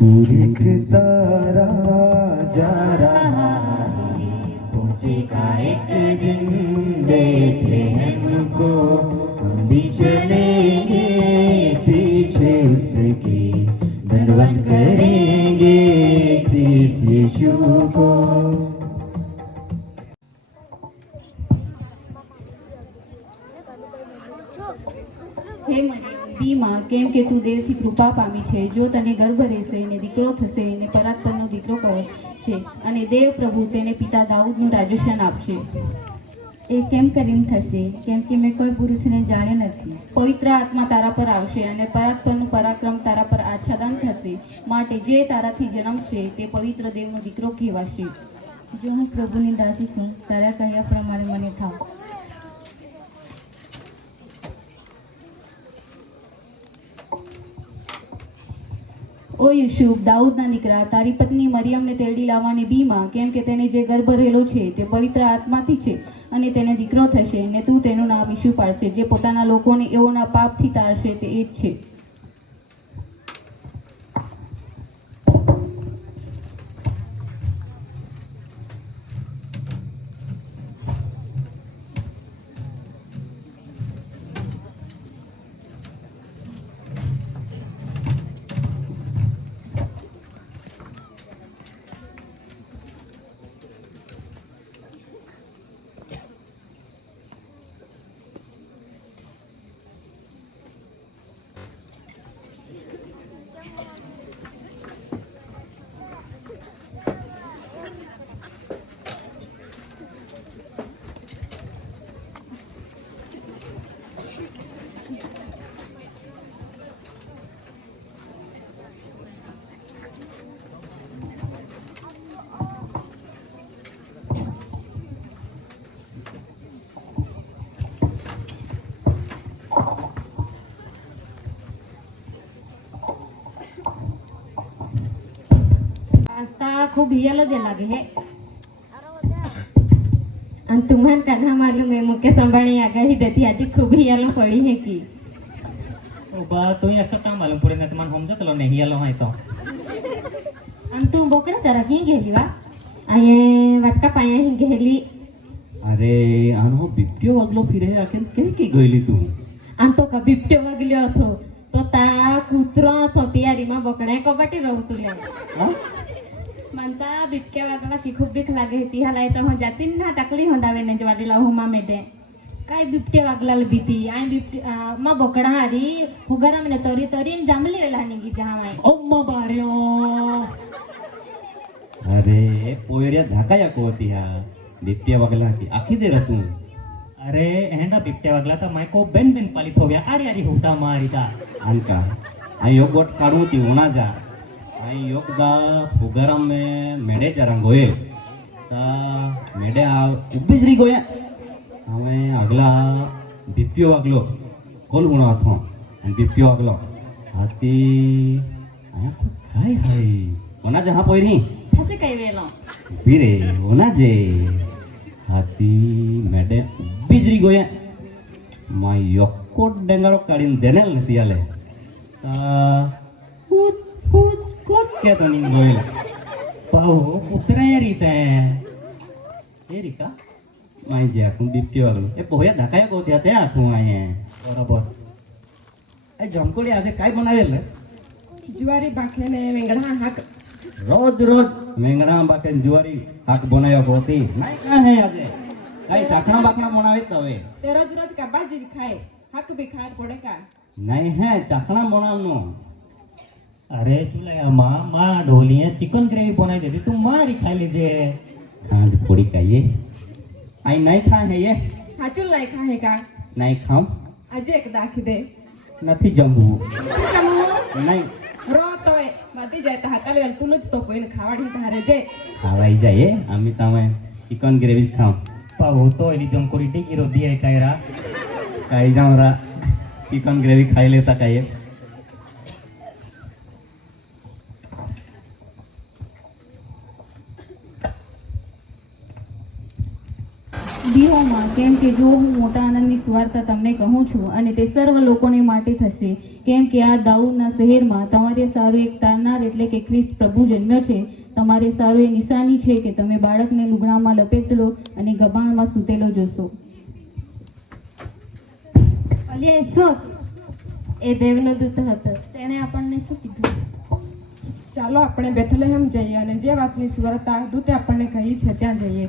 तू एक तारा जा रहा है, पहुंचेगा एक दिन, देख ले हमको, हम भी चलेंगे पीछे उसके, दंडवत करेंगे क्रिस्त यीशु को. હે બી માં, કેમ કે તું દેવથી કૃપા પામી છે. જો તને ગર્ભ રહેશે ને દીકરો થશે ને પરાત્પરનો દીકરો છે અને દેવ પ્રભુ તેને પિતા દાઉદનું રાજ્યશાન આપશે. એ કેમ કરીને થશે? કેમ કે મેં કોઈ પુરુષને જાણ્યો નથી. પવિત્ર આત્મા તારા પર આવશે અને પરાત્પરનું પરાક્રમ તારા પર આચ્છાદન થશે. માટે જે તારાથી જન્મશે તે પવિત્ર દેવનો દીકરો કહેવાશે. જો હું પ્રભુની દાસી છું, તારા કહ્યા પ્રમાણે મને થાવ. ઓ યુસુફ, દાઉદના દીકરા, તારી પત્ની મરિયમને તેડી લાવવાની બીમાં, કેમ કે તેને જે ગર્ભ રહેલો છે તે પવિત્ર આત્માથી છે અને તેને દીકરો થશે ને તું તેનું નામ ઈસુ પાડશે. જે પોતાના લોકોને એઓના પાપથી તારશે તે એ જ છે. रास्ता खूब हियालो जे लागे है. आणि तुम्हाला कान्हा मालूम आहे मुख्य संभाळणी आगाही देती आजी खूब हियालो पड़ी है की. ओ बा तो ऐसा काम मालूम पड़े ना तमान हम जतलो नहीं हियालो है तो. आणि तू बोकडा जरा की गेली वा आये वाटका पाया ही गेली. अरे आनो बिबट्यो वागलो फिरे आखिर कहीं की गईली तू. आणि तो का बिबट्यो वागल्यो હતો તો તા કૂતરો હતો તૈયારીમાં બકડા કબાટી રહું તુલે. म्हणता बिबट्या वागला की खूप भीक लागे ती हलाय तर हो जाती ना टाकली होंडावे ने जवाडीला हुमा मेडे काय बिबटे वागलाल भीती आय बिबटे मा बोकडा हारी हुगारा मने तरी तरी जांभली वेला निगी जहावाय. अम्मा बार्यो. अरे पोयऱ्या धाकाया को होती हा बिबट्या वागला की आखी दे तू. अरे एंडा बिबट्या वागला था मैं को बेन बेन पालित हो गया आड़ी आड़ी होता मारी था. अनका आयो गोट काढू ती होना जा. आई योगदा फुगाराम में मेडे चरंग गोये ता मेडे आ उबिजरी गोया हमें अगला बिप्पियो वागलो कोल गुणा थो आणि बिप्पियो वागलो हाती आया काय हाय कोना जहा पोयरी થશે કઈ વેલો बीरे होना जे हाती मेडे उबिजरी गोया मा योकोट डेंगारो काढीन देनेल नती आले ता कूद कूद कूद क्या तो नहीं गोयल पाओ उतरा यार इसे ये रिका माई जे आपण बिबटी वागलो ए पोया धकाया को त्या त्या आठू आये बरोबर ए जमकोडी आज काय बनावेल ज्वारी बाखेने वेंगडा हाक रोज रोज मेंगणा बाकेन जुवारी हाक बनायो होती नाही का है आज काय चाखणा बाकणा बनावे तवे ते रोज रोज का बाजी खाए हाक भी खाए पड़े का नहीं है चाखणा बनावनो. अरे चुला माँ माँ ढोलिया चिकन ग्रेवी बनाई देती तुम मारी खा लीजिए. आज थोड़ी खाइए आई नहीं खा है ये हाचुल नाही खाए का नहीं खाऊं આજે એક દાખી દે નથી જમવું નહીં રો તોય બધી જાય તો હાકાલે તું જ તો કોઈને ખાવાડી તારે જે ખાવાઈ જાય અમે તમે ચિકન ગ્રેવી ખાઉં पाओ तो इली जमकोरी टिकी रो दिया है कायरा खाई जाऊं रा चिकन ग्रेवी खाई लेता खाइए. દીવોમાં કેમ કે જો હું મોટા આનંદની સુવાર્તા તમને કહું છું અને તે સર્વ લોકોને માટે થશે, કેમ કે આ દાઉદના શહેરમાં તમારે સારું એક તારનાર એટલે કે ખ્રિસ્ત પ્રભુ જન્મ્યો છે. તમારે સારું એ નિશાની છે કે તમે બાળકને લુગડામાં લપેટેલો અને ગભાણમાં સૂતેલો જોશો. અલ્યા શું એ દેવનો દૂત હતો. તેણે આપણને શું કીધું? ચાલો આપણે બેથલેહેમ જઈએ અને જે વાતની સુવાર્તા દૂતે આપણને કહી છે ત્યાં જઈએ.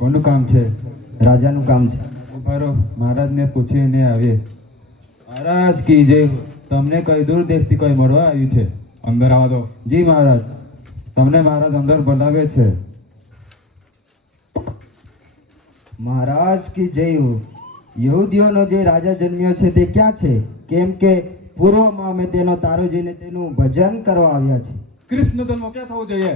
કોનું કામ છે? રાજાનું કામ છે. ઉભા રહો, મહારાજને પૂછીને આવીએ. મહારાજ કી જય. તમને કઈ દૂર દેશથી કોઈ મળવા આવ્યું છે? અંદર આવવા દો. જી મહારાજ. તમને મહારાજ અંદર બોલાવે છે. મહારાજ કી જય હો. યહૂદીઓનો જે રાજા જન્મ્યો છે તે ક્યાં છે? કેમ કે પૂર્વમાં અમે તેનો તારો જોઈને તેનું ભજન કરવા આવ્યા છે. કૃષ્ણ જન્મ ક્યાં થવો જોઈએ?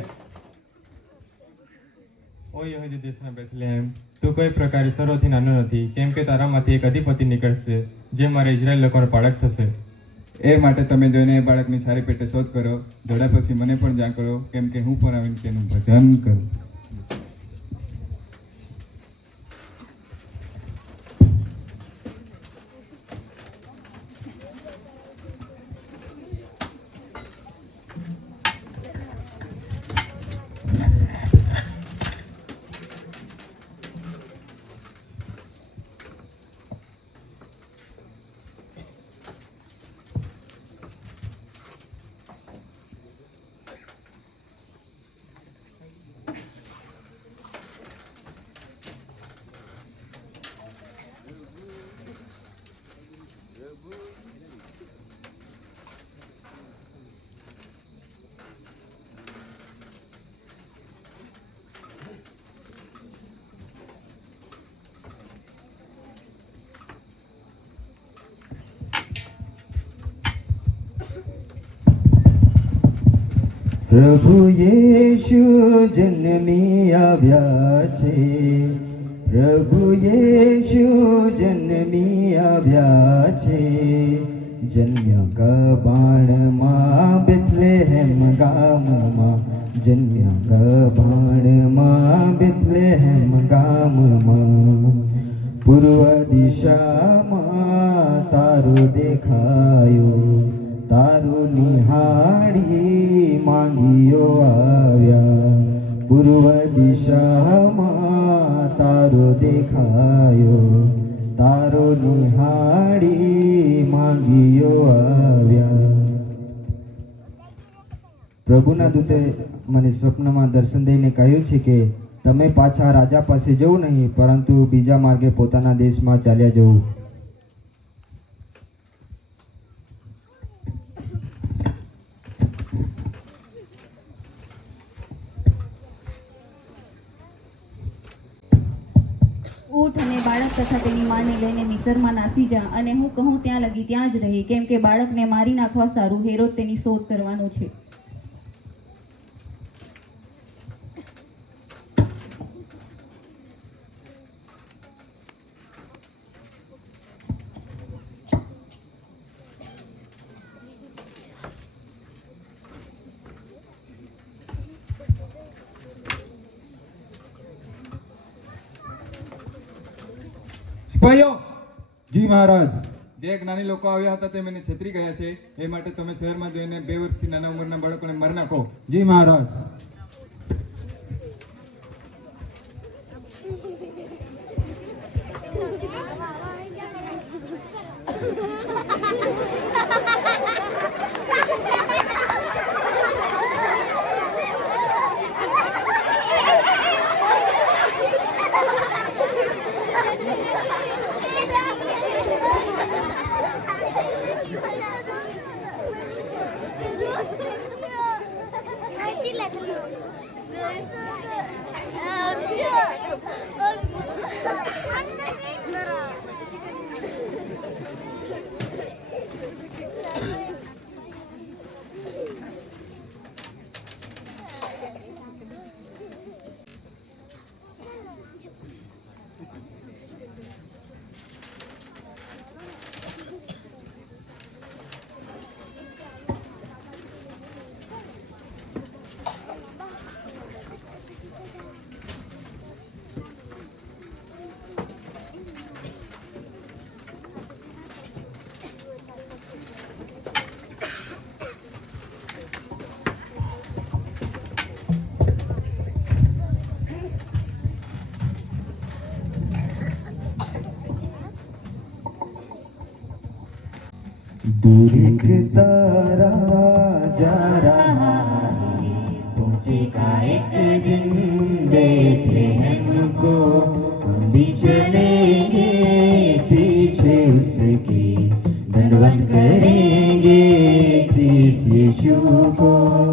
ઓ યહૂદી દેશના બેથલેહેમ, તું કોઈ પ્રકારે સર્વથી નાનો નથી, કેમ કે તારામાંથી એક અધિપતિ નીકળશે જે મારા ઇઝરાયલ લોકોનો પાળક થશે. એ માટે તમે જોઈને એ બાળકની સારી પેટે શોધ કરો. જોડા પછી મને પણ જાણ કરો, કેમ કે હું પણ આવીને તેનું ભજન કરું. પ્રભુ યેશુ જન્મી આવ્યા છે. પ્રભુ યેશુ જન્મી આવ્યા છે. જન્મ્યા ગબાણમાં બેથલેહેમ ગામમાં. જન્મ્યા ગબાણમાં બેથલેહેમ ગામમાં. પૂર્વ દિશામાં તારો દેખાયો. તારું નિહાળી માંગીઓ આવ્યા. પૂર્વ દિશામાં તારો દેખાયો. તારો નિહાળી માંગીઓ આવ્યા. પ્રભુના દૂતે મને સ્વપ્નમાં દર્શન દઈને કહ્યું છે કે તમે પાછા રાજા પાસે જવું નહીં, પરંતુ બીજા માર્ગે પોતાના દેશમાં ચાલ્યા જવું. ઊઠ અને બાળક તથા તેની માને લઈને મિસરમાં નાસી જા અને હું કહું ત્યાં લગી ત્યાં જ રહી, કેમ કે બાળકને મારી નાખવા સારું હેરોદ તેની શોધ કરવાનો છે. સિપાહીઓ, જી મહારાજ. જે જ્ઞાની લોકો આવ્યા હતા તે મને છેતરી ગયા છે, એ માટે તમે શહેરમાં જઈને 2 વર્ષથી નાના ઉંમરના બાળકોને મારી નાખો. જી મહારાજ. एक तारा जा रहा है, पहुंचेगा एक दिन, देखे हमको, हम भी चलेंगे पीछे उसके, दंडवत करेंगे क्रिस्त यीशु को.